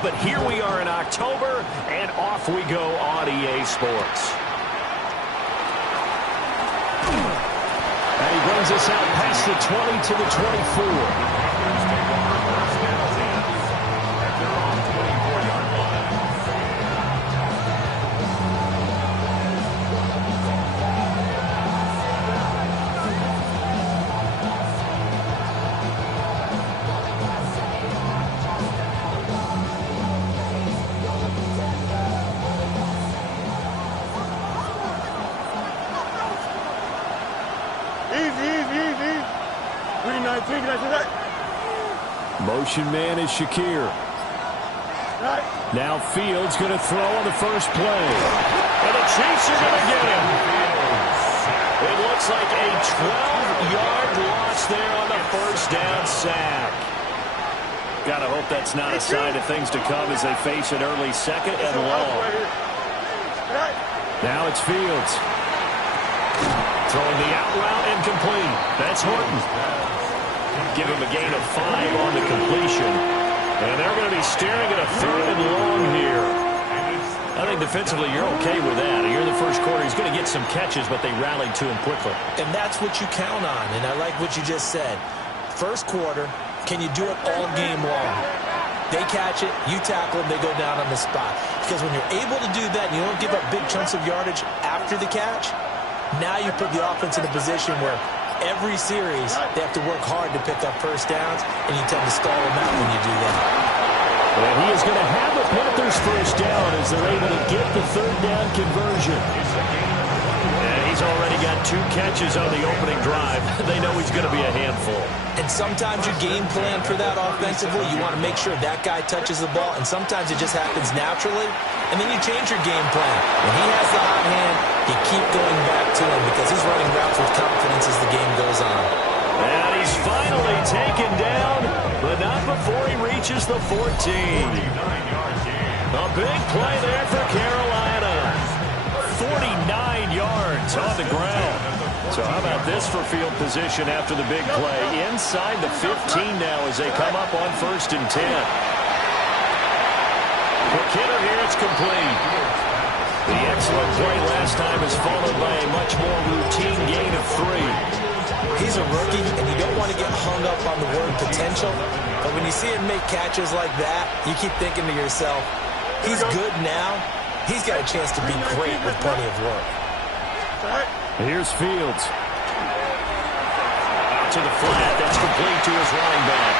have, but here we are in October, and off we go on EA Sports. And he brings us out past the 20 to the 24. Motion man is Shakir. Now Fields going to throw on the first play. And the Chiefs are going to get him. It looks like a 12-yard loss there on the first down sack. Gotta hope that's not a sign of things to come as they face an early second and long. Now it's Fields. Throwing the out route incomplete. That's Horton. Give him a gain of 5 on the completion. And they're going to be staring at a 3rd and long here. I think defensively you're okay with that. You're in the first quarter. He's going to get some catches, but they rallied to him quickly. And that's what you count on. And I like what you just said. First quarter, can you do it all game long? They catch it, you tackle them, they go down on the spot. Because when you're able to do that and you don't give up big chunks of yardage after the catch, now you put the offense in a position where every series, they have to work hard to pick up first downs, and you tend to stall them out when you do that. And he is going to have the Panthers first down as they're able to get the 3rd down conversion. And he's already got 2 catches on the opening drive. They know he's going to be a handful. And sometimes you game plan for that offensively. You want to make sure that guy touches the ball, and sometimes it just happens naturally. And then you change your game plan. When he has the hot hand, you keep going back to him because he's running routes with confidence as the game goes on. And he's finally taken down, but not before he reaches the 14. A big play there for Carolina. 49 yards on the ground. So how about this for field position after the big play? Inside the 15 now as they come up on 1st and 10. McKinnon here, it's complete. The excellent play last time is followed by a much more routine gain of 3. He's a rookie, and you don't want to get hung up on the word potential. But when you see him make catches like that, you keep thinking to yourself, he's good now. He's got a chance to be great with plenty of work. Here's Fields. Out to the flat. That's complete to his running back.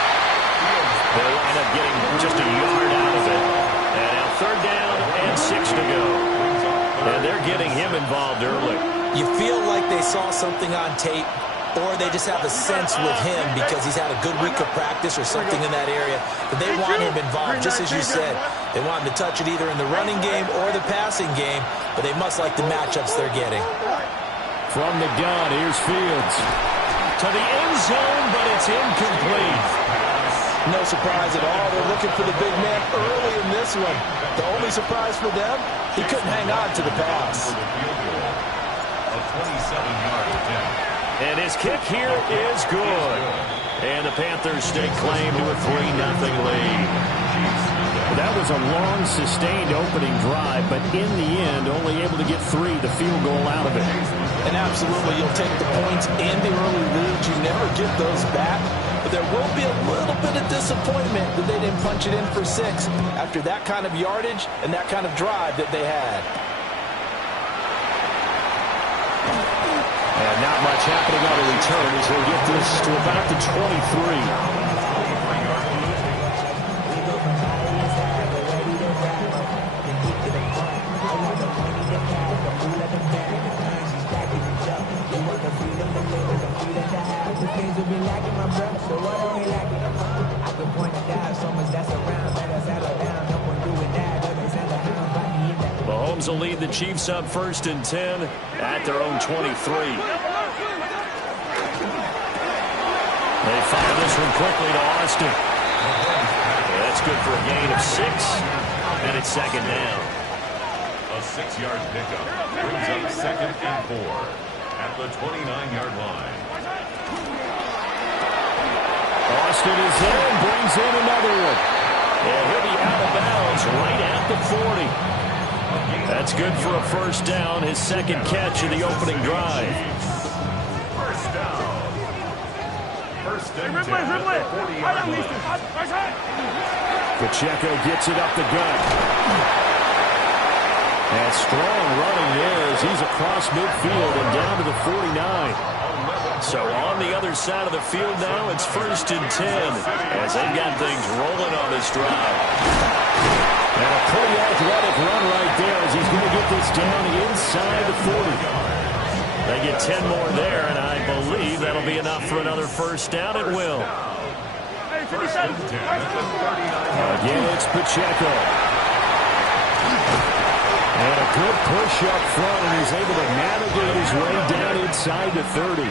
They'll wind up getting just a yard out of it. And now 3rd down and 6 to go. And they're getting him involved early. You feel like they saw something on tape, or they just have a sense with him because he's had a good week of practice or something in that area. But they want him involved, just as you said. They want him to touch it either in the running game or the passing game, but they must like the matchups they're getting. From the gun, here's Fields. To the end zone, but it's incomplete. No surprise at all. They're looking for the big man early in this one. The only surprise for them, he couldn't hang on to the pass. A 27-yard attempt. And his kick here is good. And the Panthers stake claim to a 3-0 lead. That was a long, sustained opening drive, but in the end, only able to get 3, the field goal out of it. And absolutely, you'll take the points and the early leads. You never get those back. But there will be a little bit of disappointment that they didn't punch it in for 6 after that kind of yardage and that kind of drive that they had. And not much happening on the return as they get this to about the 23. Mahomes will lead the Chiefs up 1st and 10 at their own 23. They fire this one quickly to Austin. That's good for a gain of 6, and it's 2nd down. A 6-yard pickup brings up 2nd and 4 at the 29-yard line. Austin is in and brings in another one. And he'll be out of bounds right at the 40. That's good for a first down, his second catch of the opening drive. First down. First and 10 at the 40-yard line. Pacheco gets it up the gut. And strong running there as he's across midfield and down to the 49. So on the other side of the field now, it's first and 10 as they've got things rolling on this drive. And a pretty athletic run right there as he's going to get this down inside the 40. They get 10 more there, and I believe that'll be enough for another first down. It will. Again, it's Pacheco. And a good push up front, and he's able to navigate his way down inside the 30.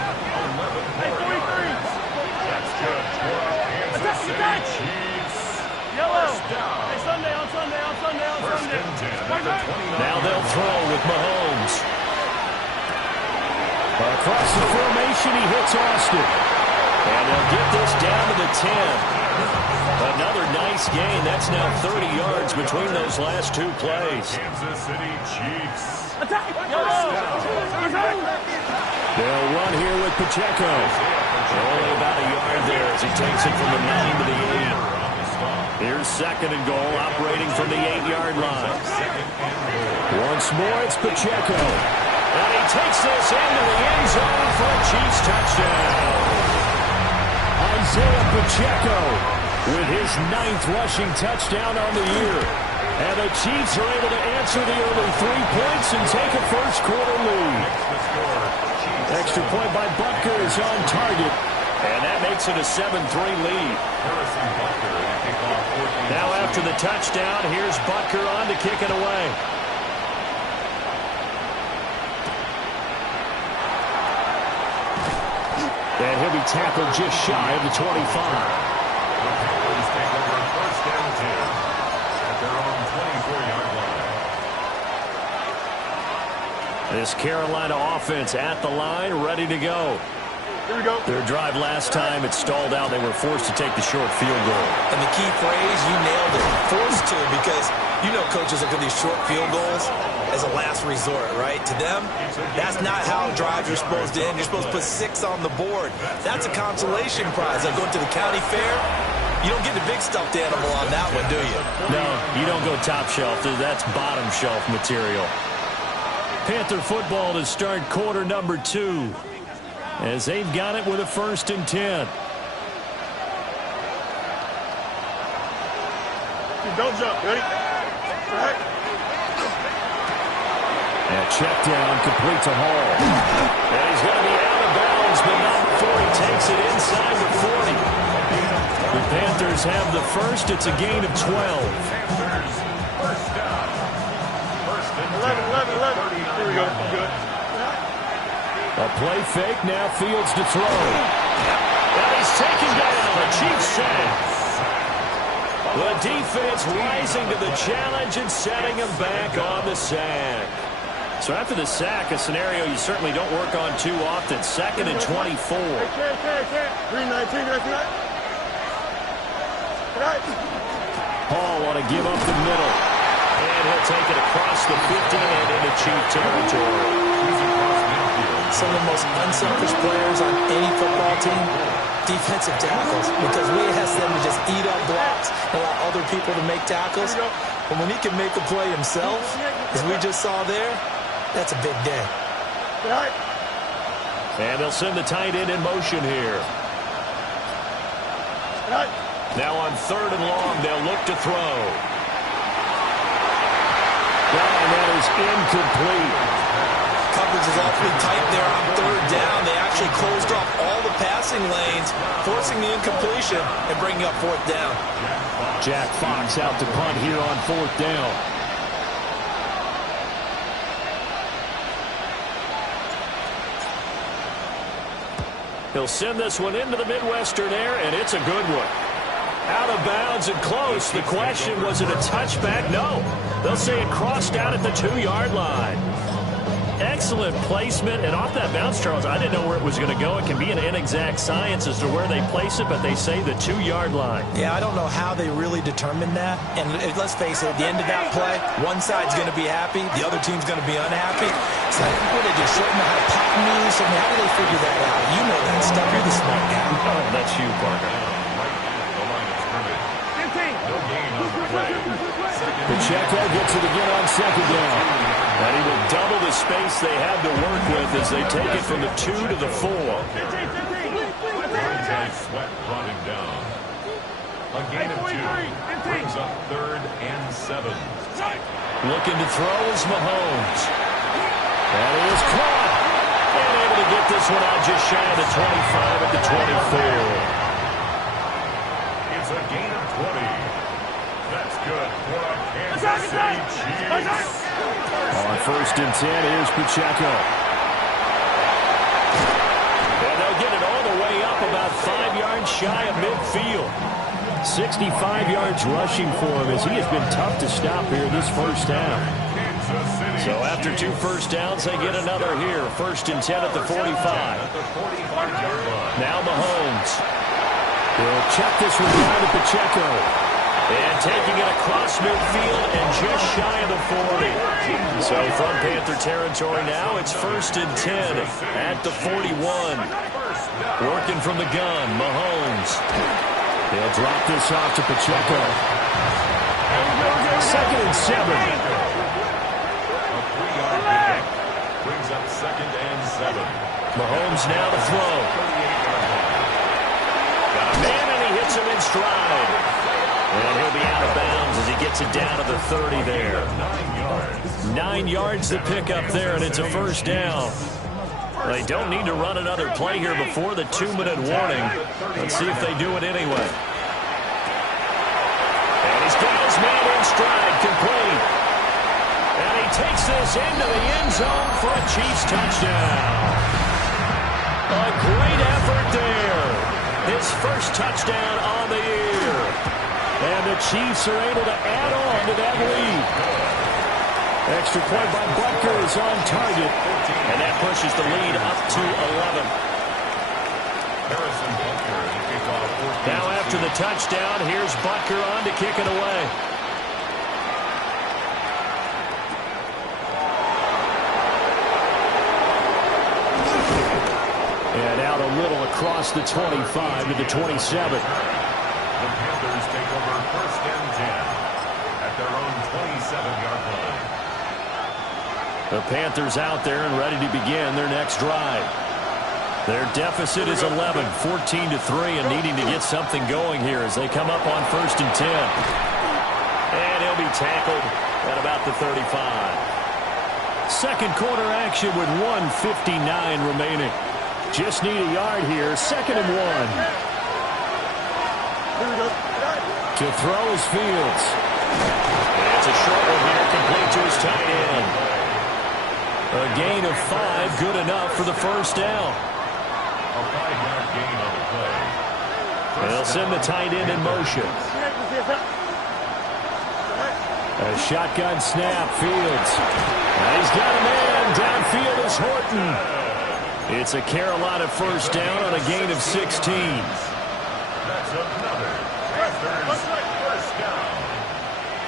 Now they'll throw with Mahomes. Across the formation, he hits Austin. And they'll get this down to the 10. Another nice gain. That's now 30 yards between those last two plays. Kansas City Chiefs. They'll run here with Pacheco. Only about a yard there as he takes it from the 9 to the 8. Here's second and goal, operating from the 8-yard line. Once more, it's Pacheco. And he takes this into the end zone for a Chiefs touchdown. Isaiah Pacheco with his 9th rushing touchdown on the year. And the Chiefs are able to answer the early 3 points and take a first-quarter lead. Extra point by Butker is on target. And that makes it a 7-3 lead. Now after the touchdown, here's Butker on to kick it away. And he'll be tackled just shy of the 25. The Packers take over first and 10 at their own 24-yard line. This Carolina offense at the line, ready to go. Here we go. Their drive last time, it stalled out. They were forced to take the short field goal. And the key phrase, you nailed it. Forced to, because you know coaches look at these short field goals as a last resort, right? To them, that's not how drives are supposed to end. You're supposed to put 6 on the board. That's a consolation prize. Like going to the county fair, you don't get the big stuffed animal on that one, do you? No, you don't go top shelf. That's bottom shelf material. Panther football to start quarter number 2. As they've got it with a first and 10. Don't jump. Ready? All right. And check down, complete to Hall. And he's going to be out of bounds, but not before he takes it inside the 40. The Panthers have the first. It's a gain of 12. Panthers, first down. First and 11. Here we go. Good. A play fake, now Fields to throw. And he's taken down. The Chiefs sack. The defense rising to the challenge and setting him back on the sack. So after the sack, a scenario you certainly don't work on too often. Second and 24. Green 19, right. Hall want to give up the middle. And he'll take it across the 15 and into Chief territory. Some of the most unselfish players on any football team, defensive tackles, because we ask them to just eat up blocks and allow other people to make tackles. But when he can make a play himself, as we just saw there, that's a big day. And they'll send the tight end in motion here. Now on third and long, they'll look to throw. And that is incomplete. Coverage is awfully tight there on third down. They actually closed off all the passing lanes, forcing the incompletion and bringing up fourth down. Jack Fox out to punt here on fourth down. He'll send this one into the Midwestern air, and it's a good one. Out of bounds and close. The question, was it a touchback? No. They'll say it crossed out at the 2-yard line. excellent placement. And off that bounce, Charles, I didn't know where it was going to go. It can be an inexact science as to where they place it, but they say the 2-yard line. Yeah, I don't know how they really determined that. And let's face it, at the end of that play, one side's going to be happy, the other team's going to be unhappy. It's like, what, they just shorten how to pop moves? I mean, how do they figure that out? You know that stuff. You're the smart guy. Oh, that's you, Parker. Pacheco gets it again on second down. And he will double the space they had to work with as they take it from the 2 to the 4. Sweat brought him down. A gain of 2 brings up 3rd and 7. Looking to throw is Mahomes. And he is caught. And able to get this one out just shy of the 25 at the 24. It's a gain of 20. That's good for a Kansas City Chiefs. On 1st and 10, here's Pacheco. And they'll get it all the way up about 5 yards shy of midfield. 65 yards rushing for him as he has been tough to stop here this first down. So after 2 first downs, they get another here. 1st and 10 at the 45. Now Mahomes. He'll check this one down to Pacheco. And taking it across midfield and just shy of the 40. So from Panther territory now, it's 1st and 10 at the 41. Working from the gun, Mahomes. They'll drop this off to Pacheco. 2nd and 7. A 3-yard pickup brings up 2nd and 7. Mahomes now to throw. Got a man and he hits him in stride. And he'll be out of bounds as he gets it down to the 30 there. 9 yards to pick up there, and it's a first down. They don't need to run another play here before the 2-minute warning. Let's see if they do it anyway. And he's got his man in stride, complete. And he takes this into the end zone for a Chiefs touchdown. A great effort there. His first touchdown on the year. And the Chiefs are able to add on to that lead. Extra point by Butker is on target. And that pushes the lead up to 11. Now after the touchdown, here's Butker on to kick it away. And out a little across the 25 to the 27. The Panthers take over 1st and 10 at their own 27-yard line. The Panthers out there and ready to begin their next drive. Their deficit is 11, 14-3, and needing to get something going here as they come up on 1st and 10. And he'll be tackled at about the 35. Second quarter action with 1:59 remaining. Just need a yard here. 2nd and 1. To throw is Fields. And it's a short one here, complete to his tight end. A gain of 5, good enough for the first down. A 5-yard gain on the play. They'll send the tight end in motion. A shotgun snap, Fields. And he's got a man. Downfield is Horton. It's a Carolina first down on a gain of 16. That's another Panthers first down.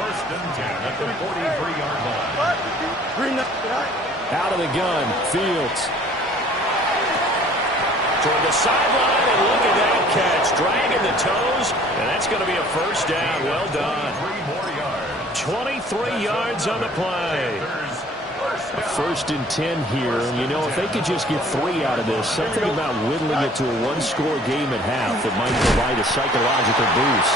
1st and 10 at the 43-yard line. Out of the gun, Fields. Toward the sideline, and look at that catch. Dragging the toes, and that's going to be a first down. Well done. 3 more yards. 23 yards on the play. A 1st and 10 here. And, you know, if they could just get 3 out of this, something about whittling it to a 1-score game at half that might provide a psychological boost.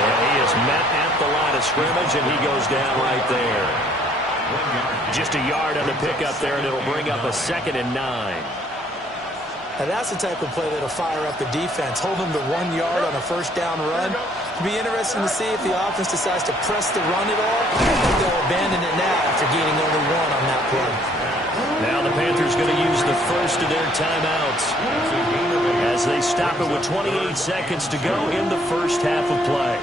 And he is met at the line of scrimmage, and he goes down right there. Just a yard on the pickup there, and it'll bring up a 2nd and 9. Now that's the type of play that'll fire up the defense. Hold them to 1 yard on a first down run. It'll be interesting to see if the offense decides to press the run at all, or they'll abandon it now after gaining only 1 on that play. Now the Panthers going to use the first of their timeouts as they stop it with 28 seconds to go in the first half of play.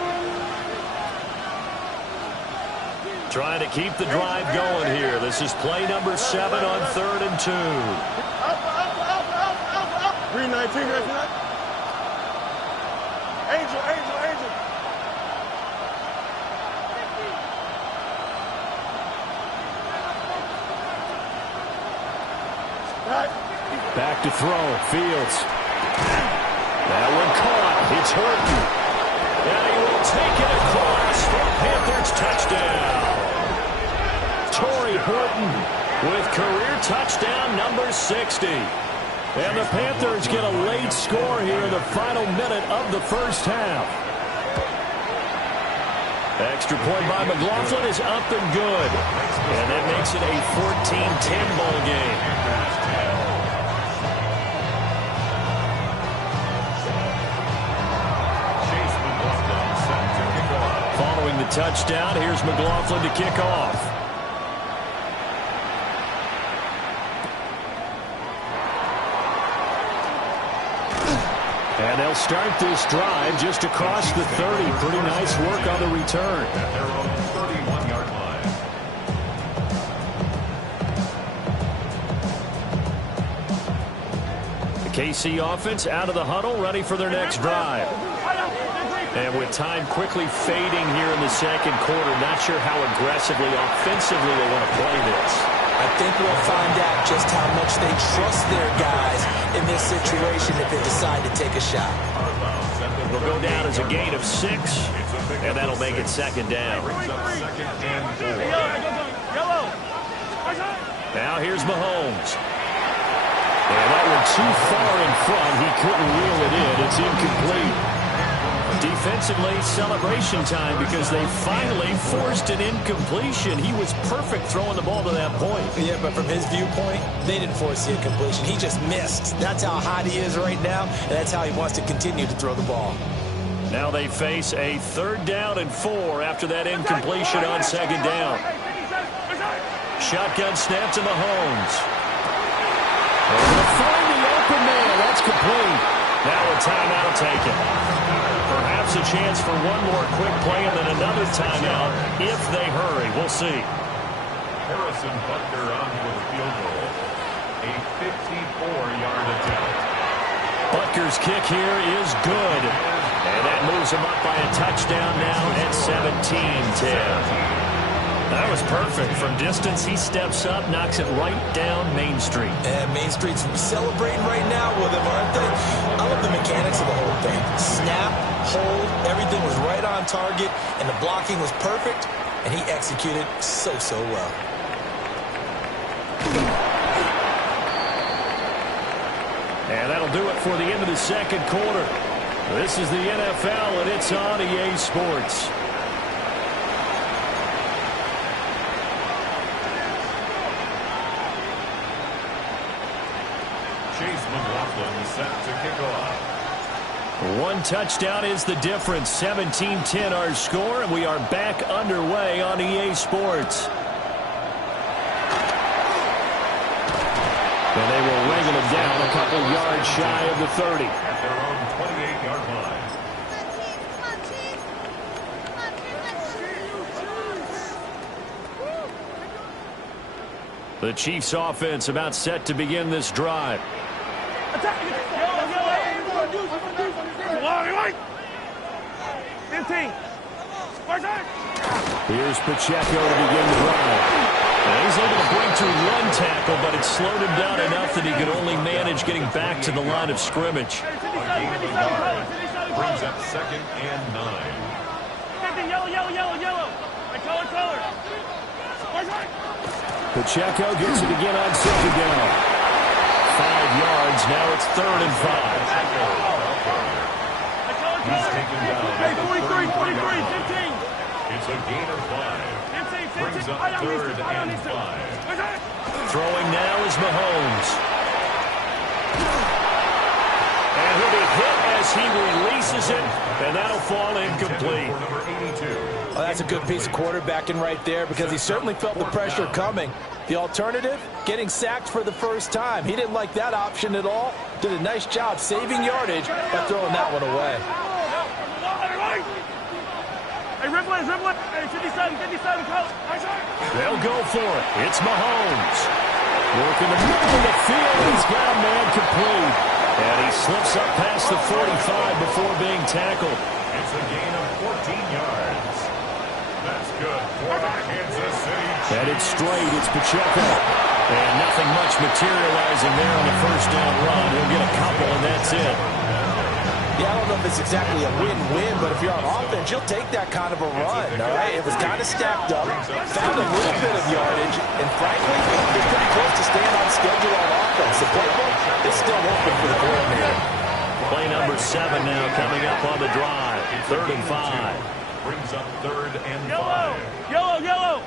Trying to keep the drive going here. This is play number 7 on 3rd and 2. 319, Angel. Back to throw. Fields. That one caught. It's Horton. And he will take it across for Panthers touchdown. Torrey Horton with career touchdown number 60. And the Panthers get a late score here in the final minute of the first half. Extra point by McLaughlin is up and good. And that makes it a 14-10 ball game. Following the touchdown, here's McLaughlin to kick off. And they'll start this drive just across the 30. Pretty nice work on the return. At their own 31-yard line. The KC offense out of the huddle, ready for their next drive. And with time quickly fading here in the second quarter, not sure how aggressively, offensively they want to play this. I think we'll find out just how much they trust their guys in this situation if they decide to take a shot. It'll go down as a gain of 6, and that'll make it second down. Now here's Mahomes. And that one too far in front. He couldn't reel it in. It's incomplete. Defensively, celebration time because they finally forced an incompletion. He was perfect throwing the ball to that point. Yeah, but from his viewpoint, they didn't force the incompletion. He just missed. That's how hot he is right now, and that's how he wants to continue to throw the ball. Now they face a 3rd down and 4 after that incompletion on 2nd down. Shotgun snap to Mahomes. They're going to find the open man. That's complete. Now a timeout taken. Perhaps a chance for one more quick play and then another timeout if they hurry. We'll see. Harrison Butker on with a field goal. A 54-yard attempt. Butker's kick here is good. And that moves him up by a touchdown now at 17-10. That was perfect. From distance, he steps up, knocks it right down Main Street. And Main Street's celebrating right now with him, aren't they? I love the mechanics of the whole thing. Snap, hold, everything was right on target, and the blocking was perfect, and he executed so well. And that'll do it for the end of the second quarter. This is the NFL, and it's on EA Sports. McLaughlin set to kick off. One touchdown is the difference. 17-10 our score, and we are back underway on EA Sports. And they will wrangle him down a couple yards shy of the 30. At their own 28-yard line. The Chiefs offense about set to begin this drive. 15. Here's Pacheco to begin the drive. And he's able to break through one tackle, but it slowed him down enough that he could only manage getting back to the line of scrimmage. A gain of a yard. Brings up 2nd and 9. Yellow. Color. Pacheco gets it again on 2nd down. 5 yards. Now it's 3rd and 5. He's taken down. 43, 15. It's a gain of 5. Brings up 3rd and 5. Throwing now is Mahomes. And he'll be hit as he releases it, and that'll fall incomplete. Oh, that's a good piece of quarterbacking right there because he certainly felt the pressure coming. The alternative, getting sacked for the first time. He didn't like that option at all. Did a nice job saving yardage by throwing that one away. Hey, dribble it. Hey, 57, coach. They'll go for it. It's Mahomes. Working the middle of the field. He's got a man complete. And he slips up past the 45 before being tackled. It's a gain of 14 yards. That's good for the Kansas City Chiefs. Headed straight, it's Pacheco. And nothing much materializing there on the first down run. He'll get a couple, and that's it. Yeah, I don't know if it's exactly a win-win, but if you're on offense, you'll take that kind of a run, all right? It was kind of stacked up, found a little bit of yardage, and frankly, they're pretty close to staying on schedule on offense. The playbook is still open for the coordinator. Play number 7 now coming up on the drive. 3rd and 5. Brings up 3rd and 5. Yellow.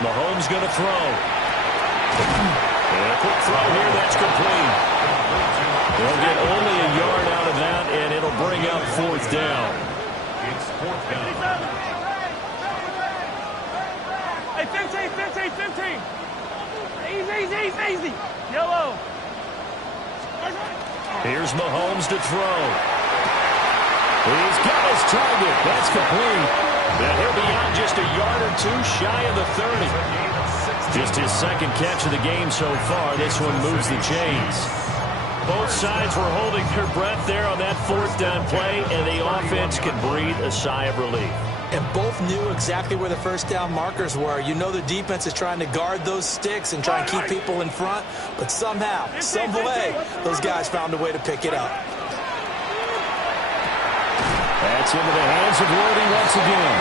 Mahomes going to throw. And a quick throw here, that's complete. They'll get only a yard out of that, and it'll bring up 4th down. It's 4th down. Hey, 15. Easy. Yellow. Here's Mahomes to throw. He's got his target. That's complete. And he'll be out just a yard or two shy of the 30. Just his second catch of the game so far. This one moves the chains. Both sides were holding their breath there on that 4th down play, and the offense can breathe a sigh of relief. And both knew exactly where the first down markers were. You know the defense is trying to guard those sticks and try and keep people in front, but somehow, some way, those guys found a way to pick it up. That's into the hands of Worthy once again.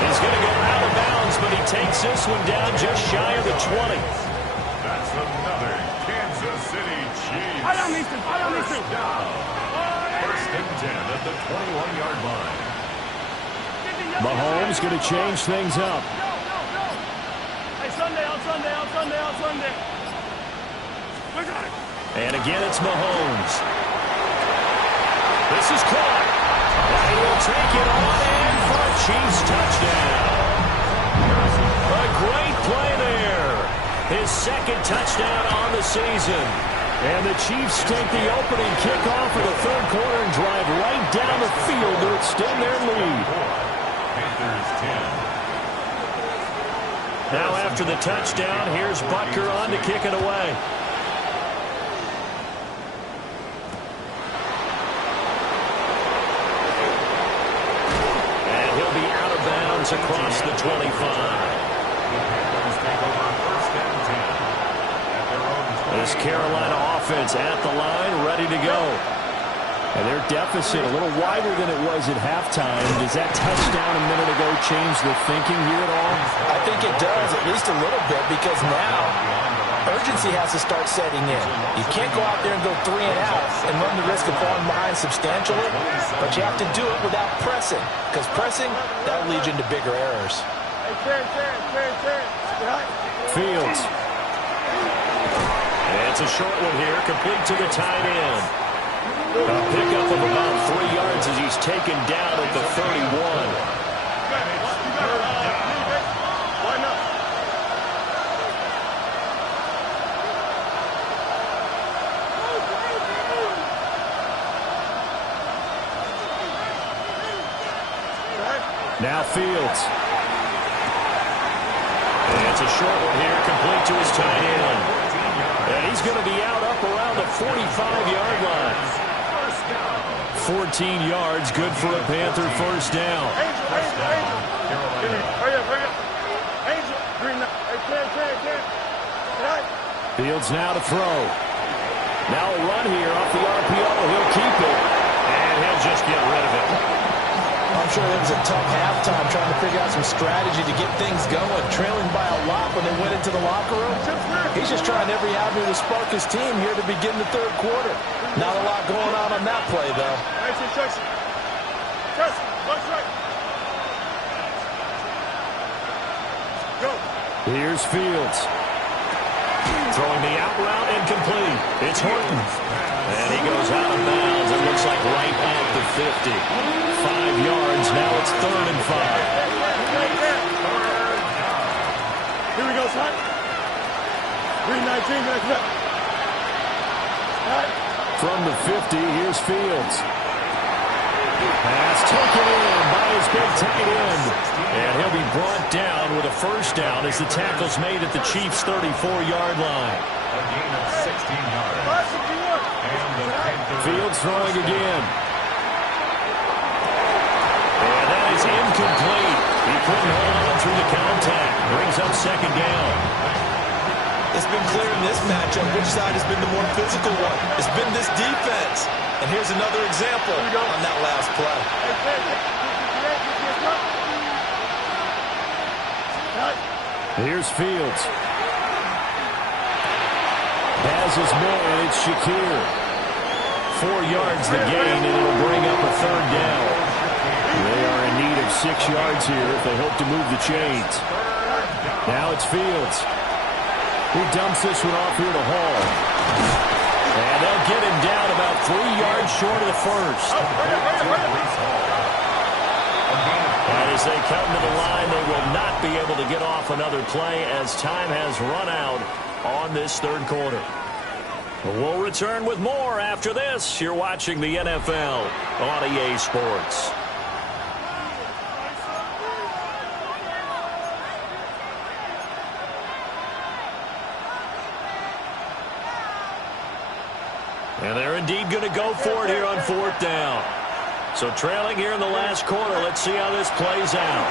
He's going to go out of bounds, but he takes this one down just shy of the 20. That's another Kansas City Chiefs. I don't need to. First and 10 at the 21-yard line. Mahomes going to change things up. Hey, Sunday. And again, it's Mahomes. This is caught. And he will take it on in for a Chiefs touchdown. A great play there. His second touchdown on the season. And the Chiefs take the opening kickoff of the 3rd quarter and drive right down the field to extend their lead. Panthers 10. Now after the touchdown, here's Butker on to kick it away. And he'll be out of bounds across the 25. This Carolina offense at the line, ready to go. And their deficit a little wider than it was at halftime. Does that touchdown a minute ago change the thinking here at all? I think it does, at least a little bit, because now urgency has to start setting in. You can't go out there and go 3 and out and run the risk of falling behind substantially, but you have to do it without pressing, because pressing, that'll lead you into bigger errors. Fields. It's a short one here, complete to the tight end. A pickup of about 3 yards as he's taken down at the 31. Now Fields. And it's a short one here, complete to his tight end. And he's going to be out up around the 45-yard line. 14 yards, good for a Panther first down. Fields now to throw. Now a run here off the RPO. He'll keep it. And he'll just get rid of it. I'm sure it was a tough halftime trying to figure out some strategy to get things going, trailing by a lot when they went into the locker room. He's just trying every avenue to spark his team here to begin the 3rd quarter. Not a lot going on that play, though. Here's Fields. Throwing the out route incomplete. It's Horton. And he goes out of bounds. It looks like right at the 50. 5 yards. Now it's 3rd and 5. Here we go, son. 3:19, let's go. From the 50, here's Fields. Pass taken in by his big tight end. And he'll be brought down with a first down as the tackle's made at the Chiefs' 34-yard line. A gain of 16 yards. And the Panthers. Fields throwing again. And that is incomplete. He couldn't hold on through the contact. Brings up second down. It's been clear in this matchup which side has been the more physical one. It's been this defense. And here's another example on that last play. Here's Fields. Has his man, it's Shakir. 4 yards the gain, and it'll bring up a third down. They are in need of 6 yards here if they hope to move the chains. Now it's Fields. He dumps this one off here to Hall. And they'll get him down about 3 yards short of the first. And as they come to the line, they will not be able to get off another play as time has run out on this third quarter. We'll return with more after this. You're watching the NFL on EA Sports. And they're indeed going to go for it here on fourth down. So trailing here in the last quarter, let's see how this plays out.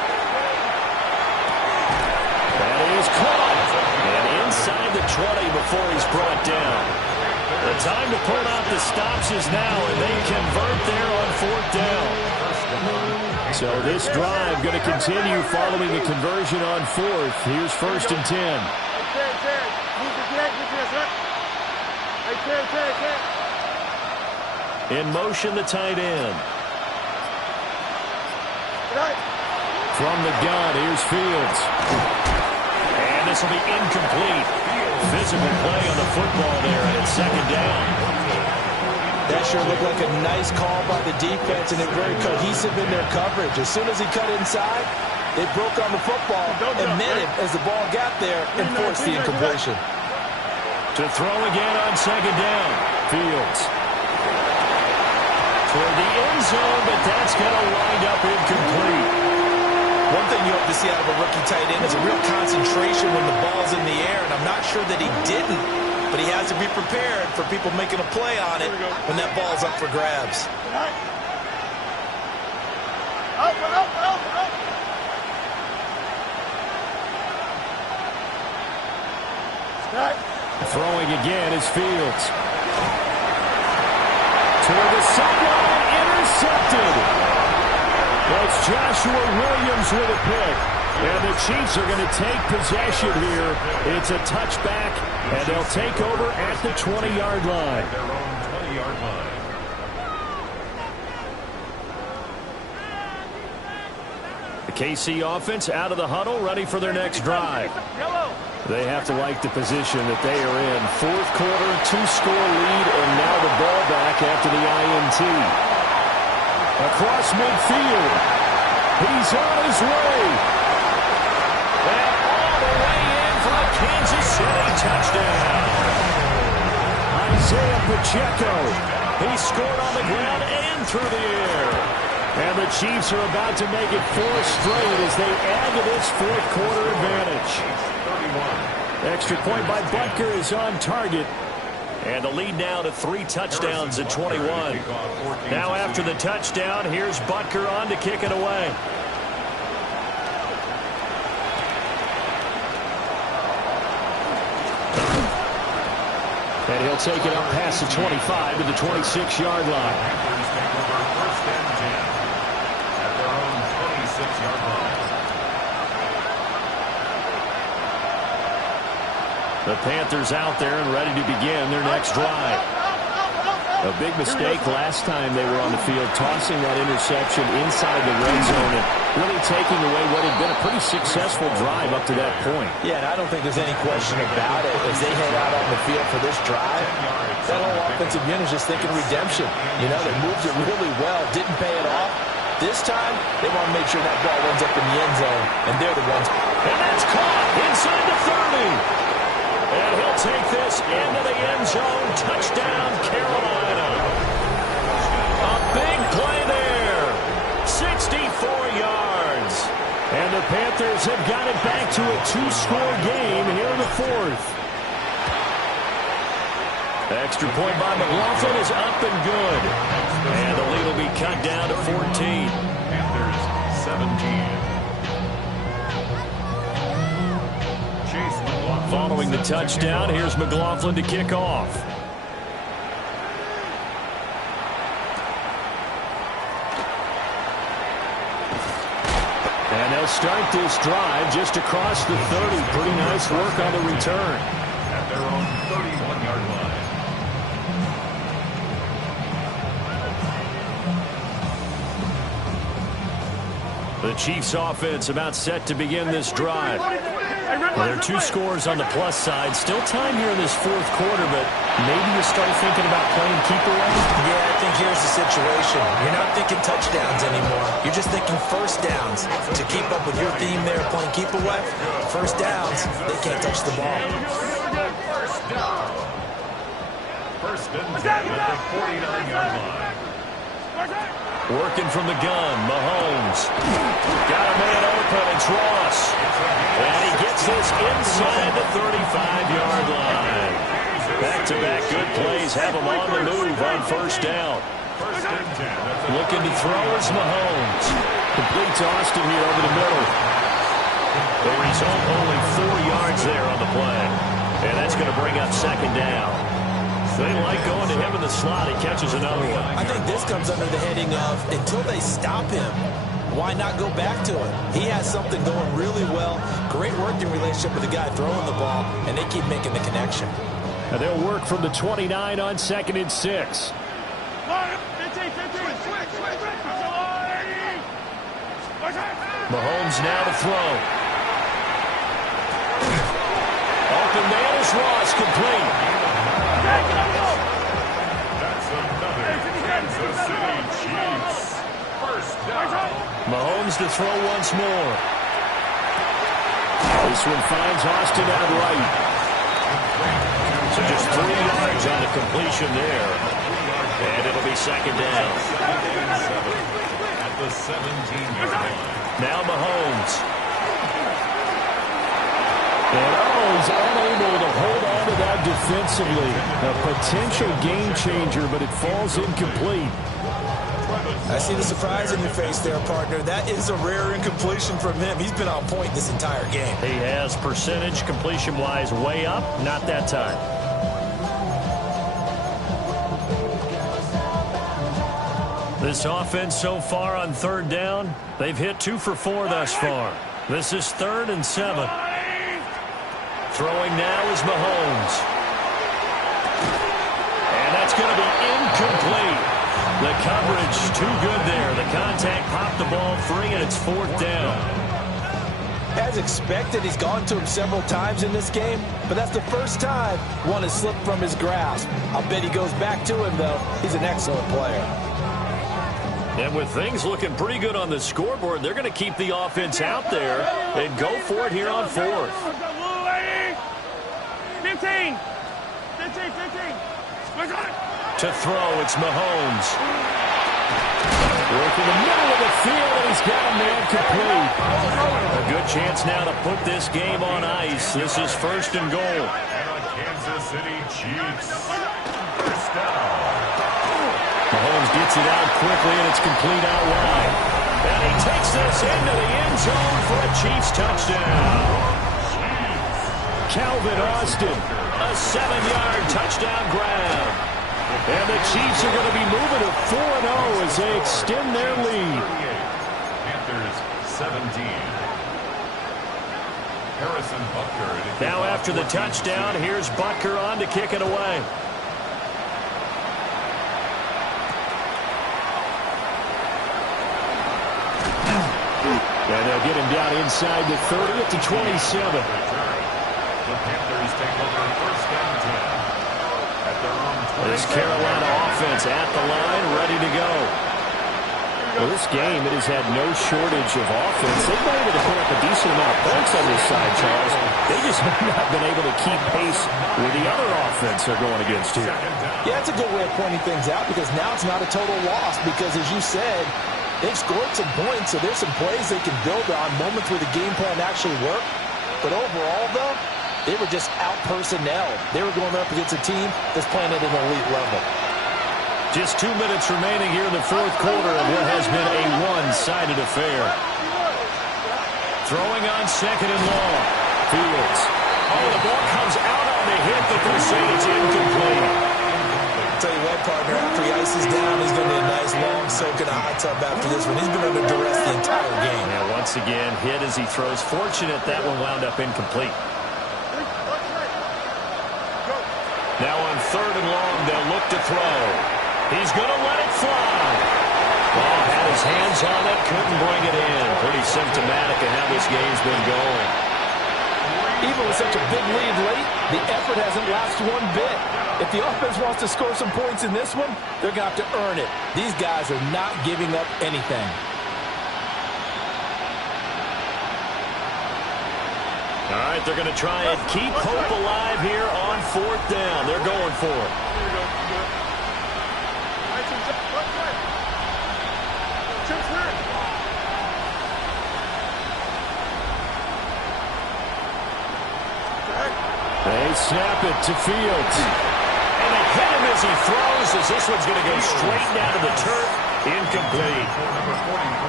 That is caught. And inside the 20 before he's brought down. The time to pull out the stops is now, and they convert there on fourth down. So this drive going to continue following the conversion on fourth. Here's first and 10. In motion, the tight end. From the gun, here's Fields. And this will be incomplete. Physical play on the football there, and it's second down. That sure looked like a nice call by the defense, and they're very cohesive in their coverage. As soon as he cut inside, they broke on the football and met him as the ball got there and forced the incompletion. To throw again on second down. Fields. Toward the end zone, but that's going to wind up incomplete. One thing you hope to see out of a rookie tight end is a real concentration when the ball's in the air, and I'm not sure that he didn't, but he has to be prepared for people making a play on it when that ball's up for grabs. Throwing again is Fields. Toward the sideline, intercepted. That's Joshua Williams with a pick. And the Chiefs are going to take possession here. It's a touchback, and they'll take over at the 20-yard line. Their own 20-yard line. The KC offense out of the huddle, ready for their next drive. They have to like the position that they are in. Fourth quarter, 2-score lead, and now the ball back after the INT. Across midfield. He's on his way. And all the way in for a Kansas City touchdown. Isaiah Pacheco. He scored on the ground and through the air. And the Chiefs are about to make it 4 straight as they add to this fourth quarter advantage. Extra point by Butker is on target. And the lead now to 3 touchdowns at 21. Now after the touchdown, here's Butker on to kick it away. And he'll take it up past the 25 to the 26-yard line. First and 10 at their own 26-yard line. The Panthers out there and ready to begin their next drive. A big mistake last time they were on the field, tossing that interception inside the red zone and really taking away what had been a pretty successful drive up to that point. Yeah, and I don't think there's any question about it. As they head out on the field for this drive, that whole offensive unit is just thinking redemption. You know, they moved it really well, didn't pay it off. This time, they want to make sure that ball ends up in the end zone, and they're the ones. And that's caught inside the 30. And he'll take this into the end zone. Touchdown, Carolina. A big play there. they've got it back to a two-score game here in the fourth. Extra point by McLaughlin is up and good. And the lead will be cut down to 14. Panthers 17. Chase McLaughlin. Following the touchdown, here's McLaughlin to kick off. And they'll start this drive just across the 30. Pretty nice work on the return. At their own 31-yard line. The Chiefs offense about set to begin this drive. Well, there are two scores on the plus side. Still time here in this fourth quarter, but maybe you start thinking about playing keep away? Yeah, I think here's the situation. You're not thinking touchdowns anymore. You're just thinking first downs. To keep up with your theme there, playing keep away, first downs, they can't touch the ball. First down. First and 10 at the 49-yard line. Working from the gun, Mahomes. Got a man open, it's Ross. And he gets this inside the 35-yard line. Back-to-back good plays have him on the move on first down. First and 10. Looking to throw is Mahomes. Complete to Austin here over the middle. The result, only 4 yards there on the play. And that's going to bring up second down. They like going to him in the slot. He catches another one. I think this comes under the heading of until they stop him, why not go back to him? He has something going really well. Great working relationship with the guy throwing the ball, and they keep making the connection. And they'll work from the 29 on 2nd and 6. Mahomes now to throw. Open man is Ross, complete. That's another Kansas City Chiefs. First down. Mahomes to throw once more. This one finds Austin out right. So just 3 yards on a completion there. And it'll be second down. At the 17-yard line. Now Mahomes. And he's unable to hold on to that defensively. A potential game changer, but it falls incomplete. I see the surprise in your face there, partner. That is a rare incompletion from him. He's been on point this entire game. He has percentage completion-wise way up. Not that time. This offense so far on third down, they've hit 2 for 4 thus far. This is 3rd and 7. Throwing now is Mahomes. And that's going to be incomplete. The coverage too good there. The contact popped the ball free, and it's 4th down. As expected, he's gone to him several times in this game, but that's the first time one has slipped from his grasp. I'll bet he goes back to him, though. He's an excellent player. And with things looking pretty good on the scoreboard, they're going to keep the offense out there and go for it here on 4th. 15. To throw, it's Mahomes. Working the middle of the field, and he's got a man complete. A good chance now to put this game on ice. This is 1st and goal. And a Kansas City Chiefs. First down. Mahomes gets it out quickly, and it's complete out wide. And he takes this into the end zone for a Chiefs touchdown. Calvin Austin, a 7-yard touchdown grab. And the Chiefs are going to be moving to 4-0 as they extend their lead. Panthers 17. Harrison Butker. Now after the touchdown, here's Butker on to kick it away. And they'll get him down inside the 30 to 27. The Panthers take over 1st and 10. At their own 20. This Carolina offense at the line, ready to go. Well, this game, it has had no shortage of offense. They've been able to put up a decent amount of points on this side, Charles. They just have not been able to keep pace with the other offense they're going against here. Yeah, that's a good way of pointing things out because now it's not a total loss because, as you said, They've scored some points, so there's some plays they can build on, moments where the game plan actually worked. But overall, though, they were just out-personnel. They were going up against a team that's playing at an elite level. Just 2 minutes remaining here in the fourth quarter of what has been a one-sided affair. Throwing on second and long. Fields. Oh, the ball comes out on the hit, but they're saying it's incomplete. Tell you what, partner, after he ices down, he's going to need a nice long soak in a hot tub after this one. He's been under duress the entire game. Yeah, once again, hit as he throws. Fortunate that one wound up incomplete. Now on third and long, they'll look to throw. He's going to let it fly. Ball had his hands on it, couldn't bring it in. Pretty symptomatic of how this game's been going. Even with such a big lead late, the effort hasn't lasted one bit. If the offense wants to score some points in this one, they're going to have to earn it. These guys are not giving up anything. All right, they're going to try and keep hope alive here on fourth down. They're going for it. They snap it to Fields. And they hit him as he throws, as this one's going to go straight down to the turf. Incomplete.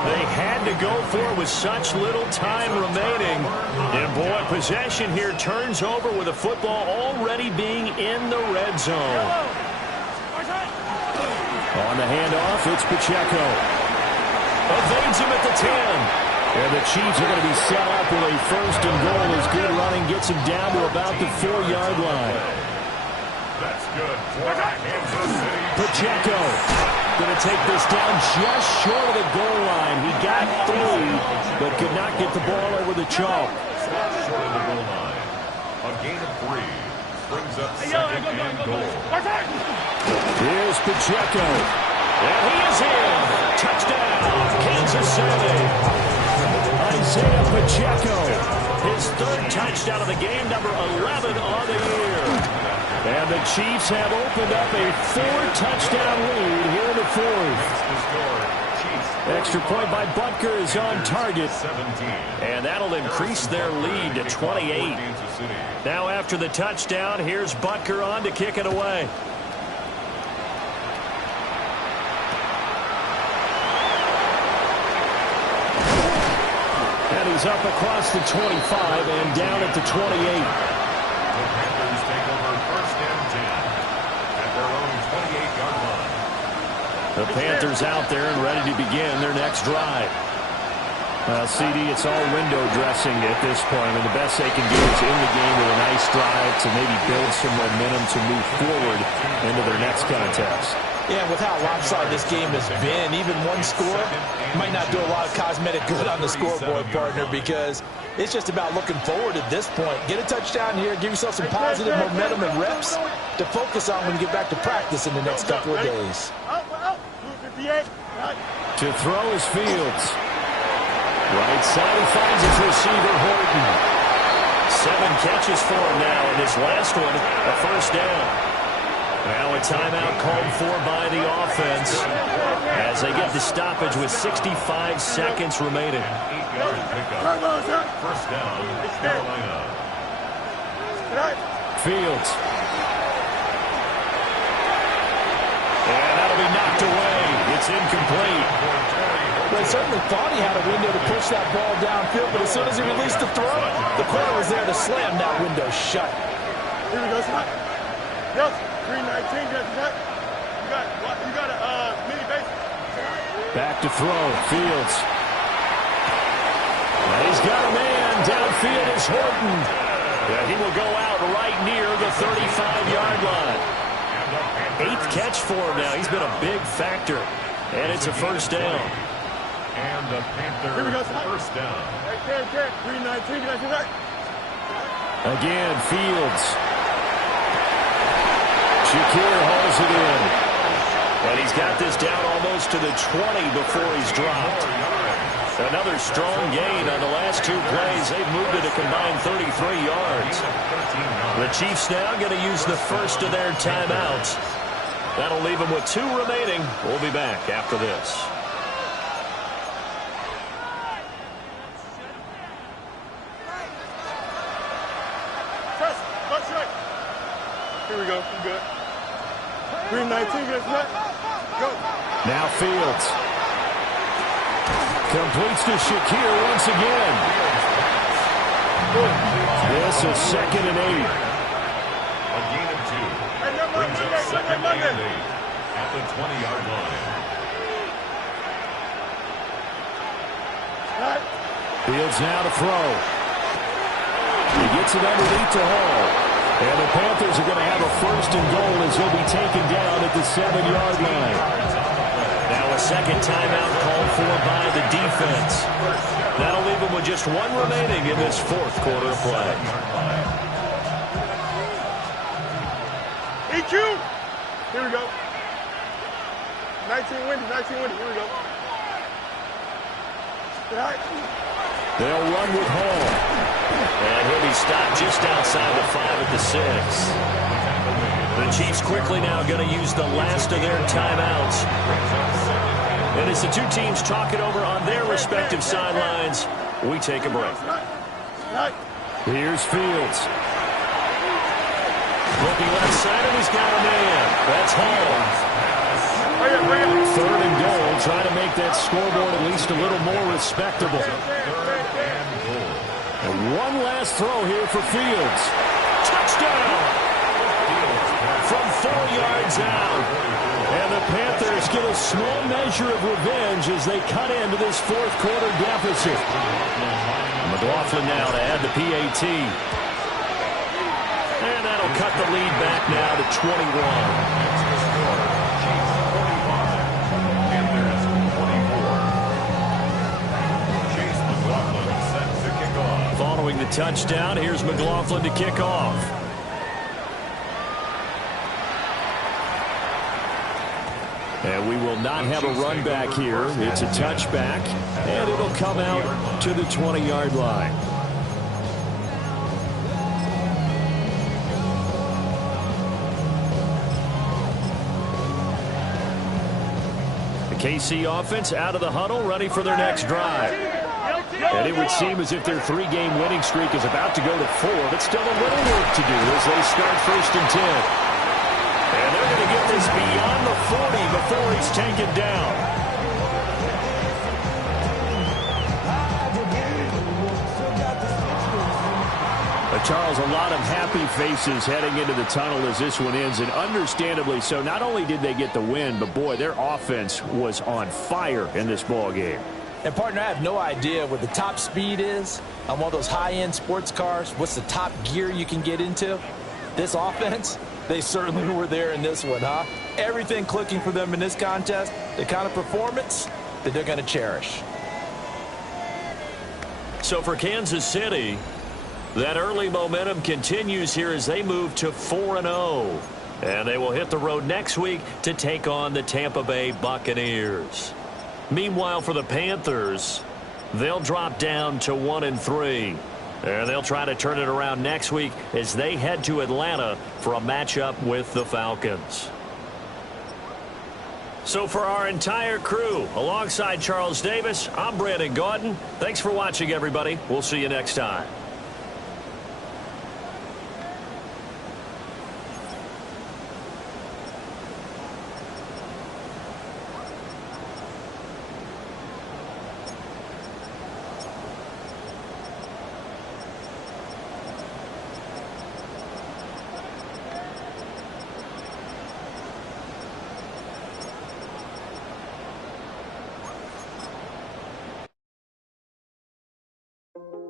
They had to go for it with such little time remaining. And boy, possession here turns over with the football already being in the red zone. On the handoff, it's Pacheco. Evades him at the 10. And the Chiefs are going to be set up with a first and goal as good running gets him down to about the 4-yard line. That's good for Kansas City. Pacheco going to take this down just short of the goal line. He got through, but could not get the ball over the chalk. Short of the goal line. A gain of 3 brings up second and goal. Here's Pacheco. And he is in. Touchdown, Kansas City. Isaiah Pacheco. His third touchdown of the game, number 11 on the year. And the Chiefs have opened up a 4-touchdown lead here in the fourth. Extra point by Butker is on target. 17. And that'll increase their lead to 28. Now after the touchdown, here's Butker on to kick it away. And he's up across the 25 and down at the 28. The Panthers take over first and 10 at their own 28-yard line. The Panthers out there and ready to begin their next drive. CD, it's all window dressing at this point. I mean, the best they can do is in the game with a nice drive to maybe build some momentum to move forward into their next contest. Yeah, with how lopsided this game has been, even one score might not do a lot of cosmetic good on the scoreboard, partner, because it's just about looking forward at this point. Get a touchdown here, give yourself some positive momentum and reps to focus on when you get back to practice in the next couple of days. To throw is Fields. Right side, he finds his receiver, Horton. 7 catches for him now, and his last one, a first down. Now a timeout called for by the offense as they get the stoppage with 65 seconds remaining. 8-yard pickup. First down, Carolina. Fields. And that'll be knocked away. It's incomplete. Well, he certainly thought he had a window to push that ball downfield, but as soon as he released the throw, the corner was there to slam that window shut. Here we go, son. Yes, 319, you got a mini base. Back to throw. Fields. And he's got a man. Downfield is Horton. Yeah, he will go out right near the 35-yard line. 8th catch for him now. He's been a big factor. And it's a first down. And the Panthers Here we go, son. first down. Right there, 319, you guys do that. Again, Fields. Shakir hauls it in. And he's got this down almost to the 20 before he's dropped. Another strong gain on the last 2 plays. They've moved it a combined 33 yards. The Chiefs now going to use the first of their timeouts. That'll leave them with 2 remaining. We'll be back after this. I'm good. 3:19, guess what? Go. Now Fields. Completes to Shakir once again. This is 2nd and 8. A gain of 2. Brings up 2nd and 8 at the 20-yard line. Fields now to throw. He gets it underneath to Hall. And the Panthers are going to have a 1st and goal as he'll be taken down at the 7-yard line. Now a second timeout called for by the defense. That'll leave them with just 1 remaining in this 4th quarter of play. EQ! Here we go. 19 windy, 19 windy. Here we go. They'll run with Hall. And he'll be stopped just outside the 5 at the 6. The Chiefs quickly now going to use the last of their timeouts. And as the two teams talk it over on their respective sidelines, we take a break. Here's Fields. Looking left side, and he's got a man. That's Hall. 3rd and goal, trying to make that scoreboard at least a little more respectable. And one last throw here for Fields. Touchdown! From 4 yards out. And the Panthers get a small measure of revenge as they cut into this 4th quarter deficit. McLaughlin now to add the PAT. And that'll cut the lead back now to 21. Following the touchdown, here's McLaughlin to kick off. And we will not have a run back here. It's a touchback, and it'll come out to the 20-yard line. The KC offense out of the huddle, ready for their next drive. And it would seem as if their 3-game winning streak is about to go to 4, but still a little work to do as they start 1st and 10. And they're going to get this beyond the 40 before he's taken down. Charles, a lot of happy faces heading into the tunnel as this one ends, and understandably so. Not only did they get the win, but boy, their offense was on fire in this ball game. And, partner, I have no idea what the top speed is on one of those high-end sports cars. What's the top gear you can get into? This offense, they certainly were there in this one, huh? Everything clicking for them in this contest, the kind of performance that they're going to cherish. So for Kansas City, that early momentum continues here as they move to 4-0. And they will hit the road next week to take on the Tampa Bay Buccaneers. Meanwhile, for the Panthers, they'll drop down to 1-3. And they'll try to turn it around next week as they head to Atlanta for a matchup with the Falcons. So for our entire crew, alongside Charles Davis, I'm Brandon Gaudin. Thanks for watching, everybody. We'll see you next time.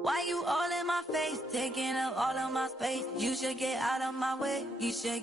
Why you all in my face, taking up all of my space? You should get out of my way. You should get